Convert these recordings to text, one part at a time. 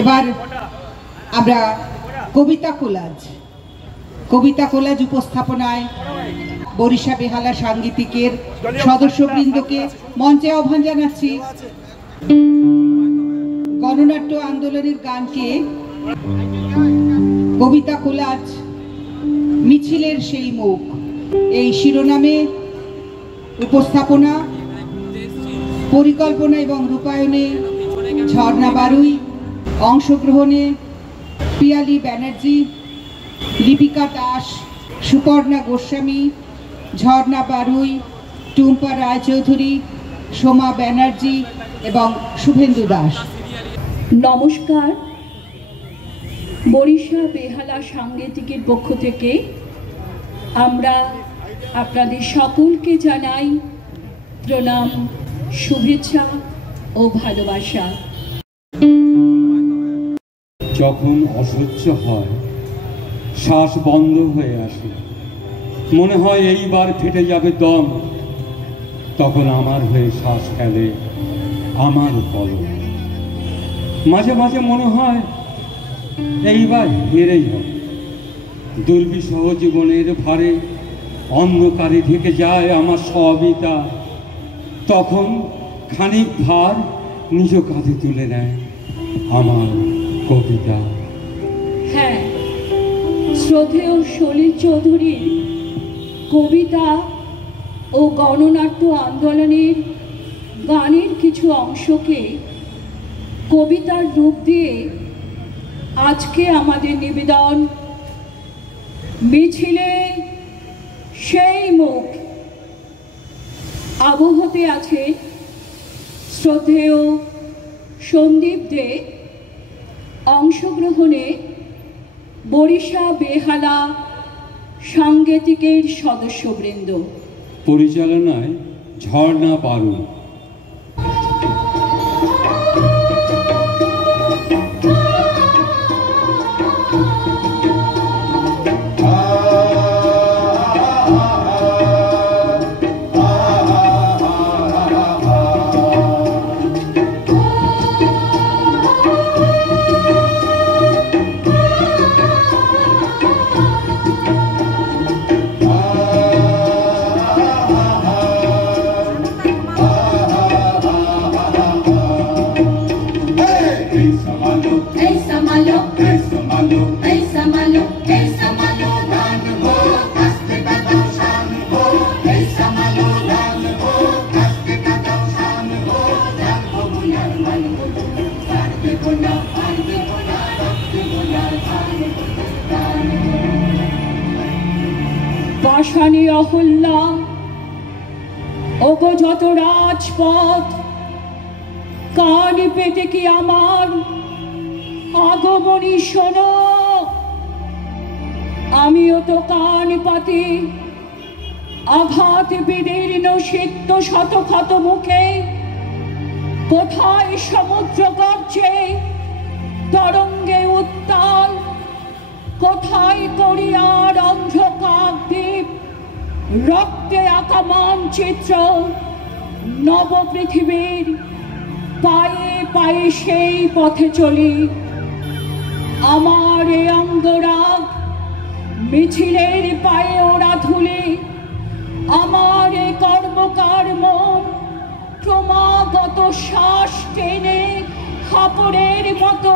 এবার আমরা কবিতা কোলাজ উপস্থাপনায় বরিশা বেহালা সাংগীতিকের সদস্যবৃন্দকে মঞ্চে আহ্বান জানাচ্ছি। গণনাট্য আন্দোলনের গানকে কবিতা কোলাজ মিছিলের সেই মুখ এই শিরোনামে উপস্থাপনা, পরিকল্পনা এবং রূপায়ণে ঝর্ণা বারুই, অংশগ্রহণে পিয়ালি ব্যানার্জি, লিপিকা দাস, সুপর্ণা গোস্বামী, ঝর্ণা বারুই, টুম্পা রায়চৌধুরী, সোমা ব্যানার্জি এবং শুভেন্দু দাস। নমস্কার। বরিশা বেহালা সাংগীতিকের পক্ষ থেকে আমরা আপনাদের সকলকে জানাই প্রণাম, শুভেচ্ছা ও ভালোবাসা। যখন অসহ্য হয়, শ্বাস বন্ধ হয়ে আসে, মনে হয় এইবার ফেটে যাবে দম, তখন আমার হয়ে শ্বাস ফেলে আমার কলম। মাঝে মাঝে মনে হয় এইবার হেরেই হবে। দুর্বিষহ জীবনের ভারে অন্ধকারে ঢেকে যায় আমার সবিতা, তখন খানিক ভার নিজ কাঁধে তুলে নেয় আমার কবিতা। হ্যাঁ, শ্রদ্ধেয় সলিল চৌধুরীর কবিতা ও গণনাট্য আন্দোলনের গানের কিছু অংশকে কবিতার রূপ দিয়ে আজকে আমাদের নিবেদন মিছিলে সেই মুখ। আবহতে আছে শ্রদ্ধেয় সন্দীপ দে, অংশগ্রহণে বরিশা বেহালা সাংগীতিকের সদস্যবৃন্দ, পরিচালনায় ঝর্ণা বারুই। পাষাণী অহল্যা, ওগো যত রাজপথ, কান পেতে কি আমার আগমনী শোনো। আমিও তো কান পাতি, আঘাত বিদীর্ণ সিক্ত শত ক্ষত মুখে, কোথায় সমুদ্র গর্জে তরঙ্গে উত্তাল, কোথায় কোরিয়ার অন্ধকার দ্বীপ, রক্তে আঁকা মানচিত্র নব পৃথিবীর, পায়ে পায়ে সেই পথে চলি। আমার এ অঙ্গরাগ মিছিলের পায়ে ওরা ধুলি, আমার এ কর্মকার মন ক্রমাগত শ্বাস টেনে খাপড়ের মতো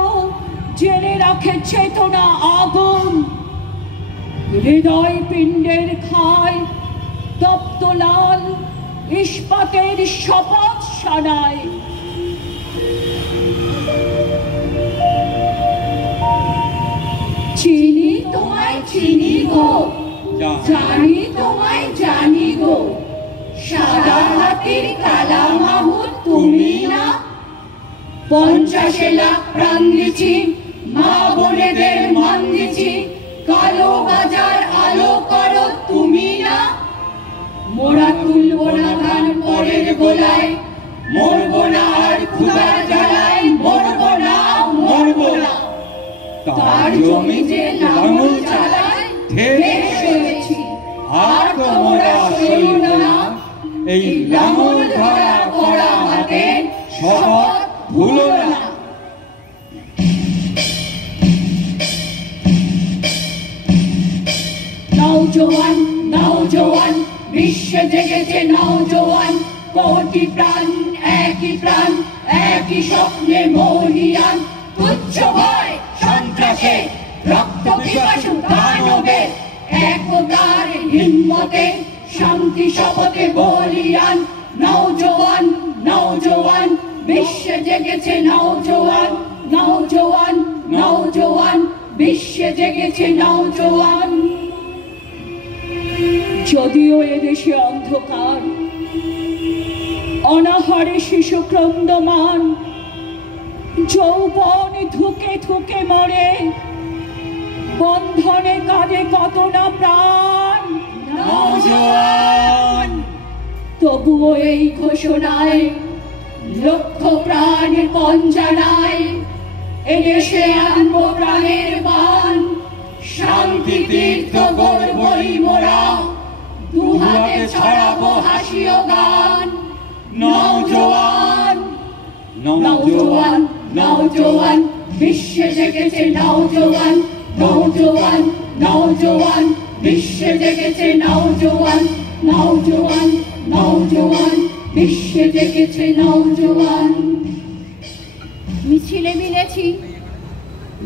জেলে রাখে চেতনা আগুন। হৃদয় পিণ্ডের খায় তপ্ত লাল ইস্পাতের শপথ সানায়। চিনি তোমায় চিনি গো, জানি তোমায় জানি গো, সাদা হাতির কালা মাহুত তুমি না। 50 লাখ প্রাণ দিছি, মা বোনেদের মান দিছি, কালো বাজার আলো করো তুমি না। মোরা তুলব না ধান পরের গোলায়, মরবো না আর ক্ষুধার জ্বালায়, মরবো না মরবো না। তার জমি যে লাঙল চালায় দেখেছি, আর তো মোরা সইব না এই লাঙল ধরা করা হাতে শপথ ভুলো না। নওজোয়ান নওজোয়ান বিশ্বে জেগেছে নওজোয়ান কোটি প্রাণ একই স্বপ্নে মরিয়ান তুচ্ছ ভয় সন্ত্রাসে রক্ত পিপাসু দানবে একতার হিম্মতে শান্তি শপথে বলিয়ান নওজোয়ান নওজোয়ান বিশ্বে জেগেছে নওজোয়ান নওজোয়ান নওজোয়ান বিশ্বে জেগেছে নওজোয়ান। যদিও এদেশে অন্ধকার অনাহারে শিশু ক্রন্দমান যৌবন ধুকে ধুকে মরে বন্ধনে কাঁধে কত না প্রাণ নওজোয়ান। তবুও এই ঘোষণায় লক্ষ প্রাণ পণ জানায় এদেশে আনবো প্রাণের বান শান্তি তীর্থ গর্বই মোরা দুহাতে ছড়াবো হাসি ও গান নওজোয়ান নওজোয়ান নওজোয়ান বিশ্বে জেগেছে নওজোয়ান নওজোয়ান নওজোয়ান বিশ্বে জেগেছে নওজোয়ান নওজোয়ান নওজোয়ান বিশ্বে জেগেছে নওজোয়ান।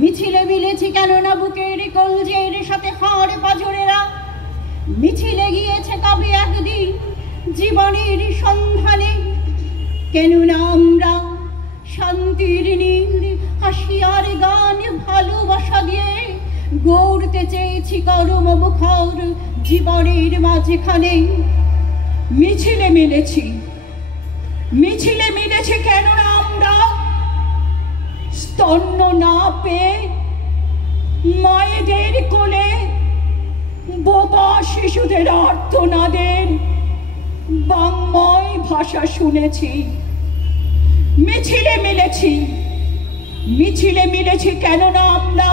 মিছিলে মিলেছি কেননা বুকের কলজের সাথে হাড় পাঁজরেরা মিছিলে গিয়েছে কবে একদিন জীবনের সন্ধানে কেননা আমরা শান্তির নীল হাসিয়ার গান ভালোবাসা দিয়ে গড়তে চেয়েছি করম মুখর জীবনের মাঝখানে। মিছিলে মিলেছি কেননা আমরা স্তন্য না পেয়ে মায়েদের কোলে বোবা শিশুদের আর্তনাদের বাংময় ভাষা শুনেছি। মিছিলে মিলেছি কেননা আমরা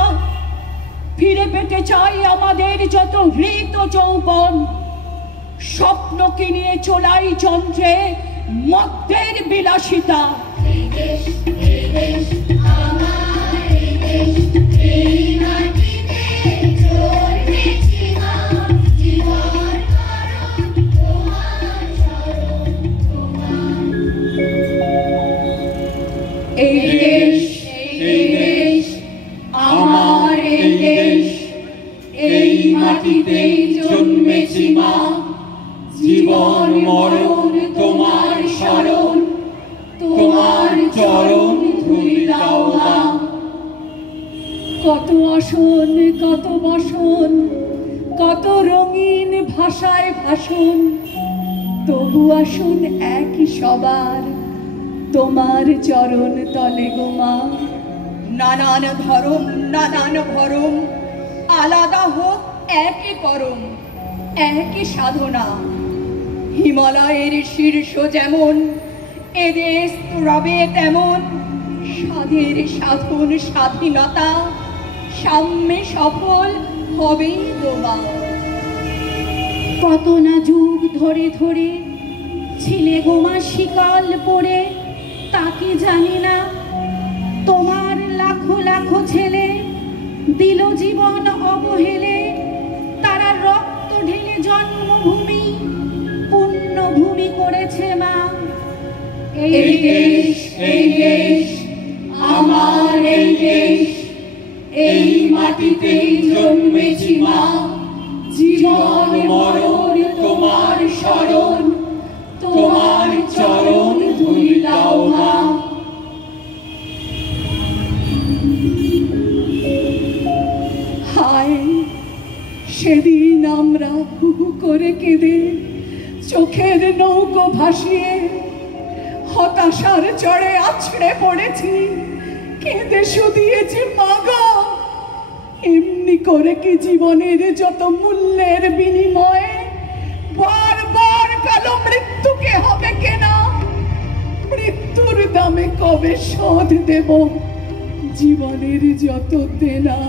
ফিরে পেতে চাই আমাদের যত হৃত যৌবন স্বপ্নকে নিয়ে চলাই যন্ত্রে মধ্যের বিলাসিতা। এই দেশ আমার এই দেশ এই মাটিতেই জন্মেছি মা জীবন মরণ তোমার শরণ তোমার চরণ ধুলি দাও মা। কত আসন কত বসন কত রঙিন ভাষায় ভাষণ তবু আসুন একই সবার তোমার চরণ তলে গো মা। নানান ধরম নানান ভরম আলাদা হোক একই করম একই সাধনা হিমালয়ের শীর্ষ যেমন এদেশ রবে তেমন স্বাদের সাধন স্বাধীনতা সাম্যে সফল হবেই গো মা। কত না যুগ ধরে ধরে ছিলে গোমা শিকল পরে তাকে জানি না তোমার লাখো লাখো ছেলে দিল জীবন অবহেলে তারা রক্ত ঢেলে জন্মভূমি পুণ্যভূমি করেছে মা। এই দেশ আমার এই দেশ এই মাটিতেই জন্মেছি মা জীবন মরণ তোমার শরণ তোমার চরণ ধুলি দাও মা। হায় সেদিন আমরা হু হু করে কেঁদে চোখের নৌকো ভাসিয়ে হতাশার চড়ে আছড়ে পড়েছি কেঁদে শুধিয়েছি মাগো। এমনি করে কি জীবনের যত মূল্যের বিনিময়ে বারবার কালো মৃত্যুকে হবে কেনা মৃত্যুর দামে কবে শোধ দেব জীবনের যত দেনা।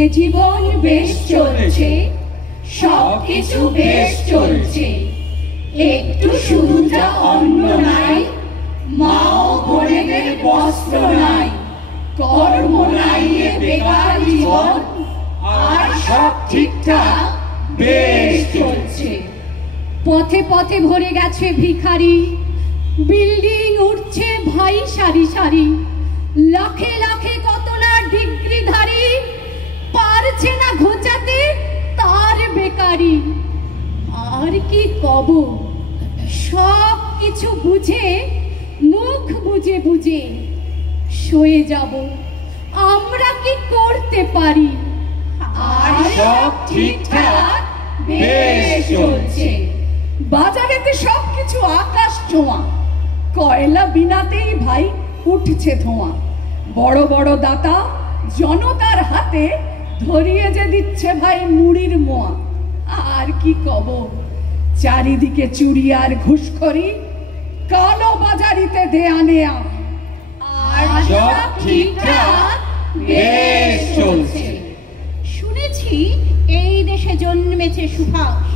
এ জীবন বেশ চলছে সবকিছু বেশ চলছে একটু শুধুটা অন্ন নাই মা ও বোনেদের বস্ত্র নাই কর্ম নাই এ বেকার জীবন আর সব ঠিকঠাক বেশ চলছে। পথে পথে ভরে গেছে ভিখারি, বিল্ডিং উঠছে ভাই সারি সারি, লাখে লাখে কত না ডিগ্রিধারী, পারছে না ঘোচাতে তার বেকারি। আর কি কব, সব কিছু বুঝে মুখ বুঝে বুঝে সয়ে যাব, আমরা কি করতে পারি? আর সব ঠিকঠাক বেশ চলছে। বাজারেতে সবকিছু আকাশ ছোঁয়া, কয়লা বিনাতেই ভাই উঠছে ধোঁয়া। বড় বড় দাতা জনতার হাতে ধরিয়ে যে দিচ্ছে ভাই মুড়ির মোয়া। আর কি কব, চারিদিকে চুরি আর ঘুষখড়ি, কালো বাজারিতে দেয়া নেয়া। আর সব ঠিকঠাক বেশ চলছে। শুনেছি এই দেশে জন্মেছে সুভাষ,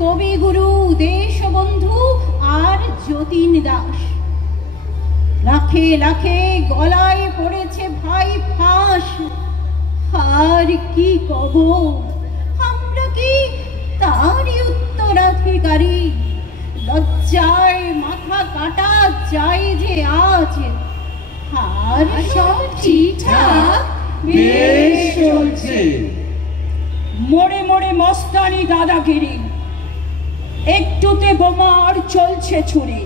কবিগুরু দেশবন্ধু আর যতীন দাস। লাখে লাখে গলায় পড়েছে ভাই ফাঁস। আর কি কব, আমরা কি তারই উত্তরাধিকারী? লজ্জায় মাথা কাটা যায় যে আজ। আর সব ঠিকঠাক বেশ চলছে। মোড়ে মোড়ে মস্তানি দাদাগিরি, একটুতে বোমার চলছে ছুরি।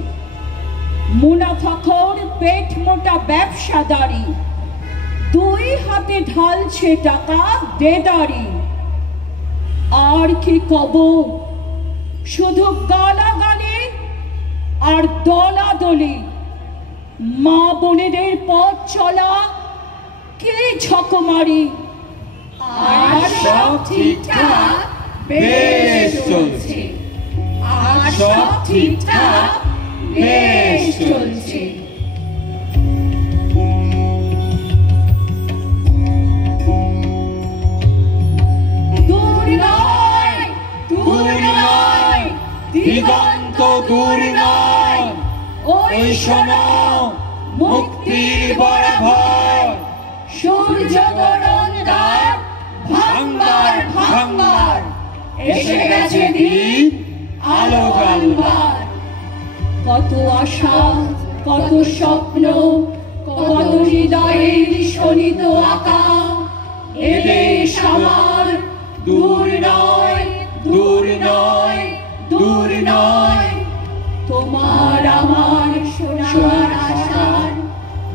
মুনাফাখোর পেট মোটা ব্যবসাদারি, দুই হাতে ঢালছে টাকা দেদারি। আর কি কব, শুধু গালাগালি আর দলাদলি। মা বোনেদের পথ চলা কে ঝকমারি। আর সব ঠিকঠাক বেশ চলছে। আর সব ঠিকঠাক বেশ চলছে। দূর নয়, দূর নয়, দিগন্ত দূর নয়, ওই শোনো মুক্তির বড় ভয়। সূর্য তরঙ্গার ভাঙবার ভাঙবার, এসে গেছে দিন আলো গালবার। কত আশা, কত স্বপ্ন, কত হৃদয়ের শোনিত আঁকা। এদেশ আমার দূর নয়, দূর নয়, দূর নয়। তোমার আমার সোনার আশার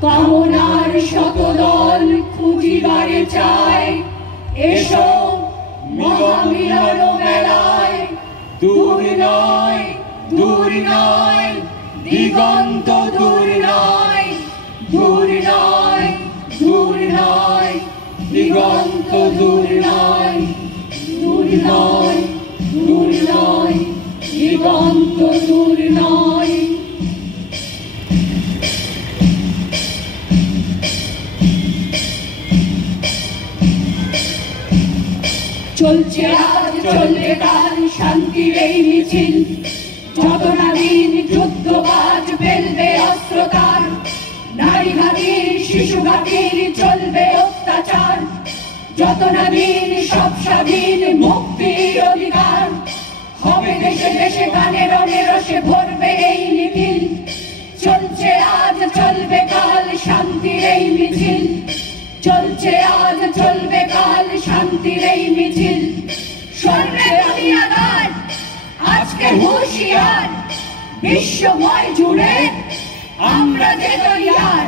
কামনার শতদল খুঁজিবারে চায়। এসো মহামিলন মেলায়, দূর নয়, দূর নয়, দিগন্ত দূর নয়, দূর নয়, দূর নয়, দিগন্ত দূর নয়, দূর নয়, দূর নয়, দিগন্ত দূর নয়। চলছে আজ, চলবে কাল শান্তির এই মিছিল। যত না দিন যুদ্ধবাজ ফেলবে অস্ত্রকার, নারী ঘাতির শিশু ঘাতির চলবে অত্যাচার। যত না দিন সব স্বাধীন মুক্তির অধিকার, হবে দেশে দেশে গানে রঙে রসে ভরবে এই নিখিল। চলছে আজ, চলবে কাল শান্তির এই মিছিল। চলছে আজ, চলবে কাল শান্তির এই মিছিল। স্বর্ণে দুনিয়াদার আজকে হুঁশিয়ার, বিশ্বময় জুড়ে আমরা যে তৈয়ার।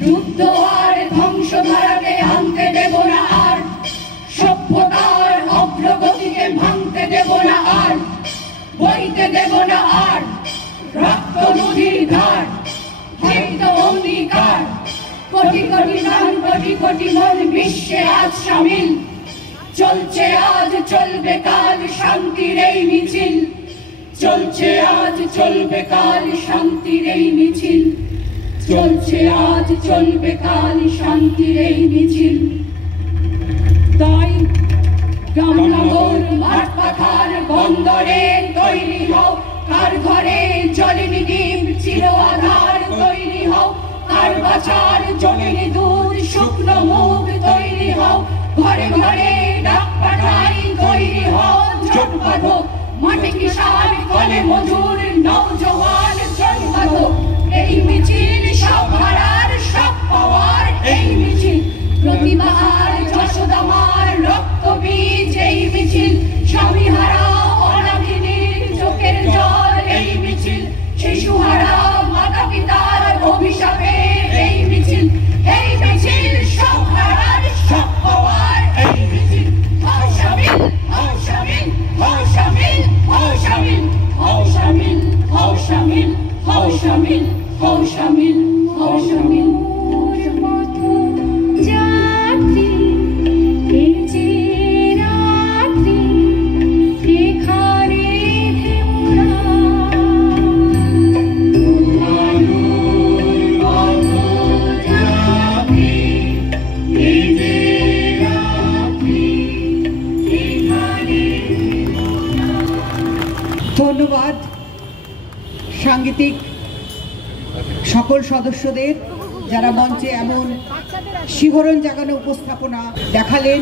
যুদ্ধ আর ধ্বংসধারাকে আনতে দেব না আর, সভ্যতার অগ্রগতিকে ভাঙতে দেব না আর, বইতে দেব না আর রক্ত নদীর ধার। হয়তো অঙ্গীকার, কোটি কোটি প্রাণ, কোটি কোটি মন বিশ্বে আজ শামিল। চলছে আজ, চলবে কাল শান্তির এই মিছিল। চলছে আজ, চলবে কাল শান্তির এই মিছিল। চলছে আজ, চলবে কাল শান্তির এই মিছিল। তাই গ্রামনগর মাঠ পাথার বন্দরে তৈরি হও, কার ঘরে জ্বলেনি দ্বীপ চির আধার তৈরি হও। কার বাছার জলেনি দূর শুকনো মুখ তৈরি হও, ঘরে ঘরে ডাক পাঠাই তৈরি হও জোট বাঁধো মাঠে কিষান কলে মজুর নওজওয়ান জোট বাঁধো এই মিছিল সব হারার সব পাওয়ার এই মিছিল প্রতিভা আর যশোদা মার রক্ত বীজ এই মিছিল স্বামী হারা অনাথিনীর চোখের জল এই মিছিল শিশু হারা মাতা পিতার অভিশাপে এই মিছিল সব হারার সব পাওয়ার এই মিছিল হও শামিল হও শামিল হও শামিল হও শামিল হও শামিল হও শামিল হও শামিল হও শামিল হও শামিল যাত্রী এই যে রাত্রি এখানে ধন্যবাদ সাংগীতিক সকল সদস্যদের যারা মঞ্চে এমন শিহরণ জাগানো উপস্থাপনা দেখালেন।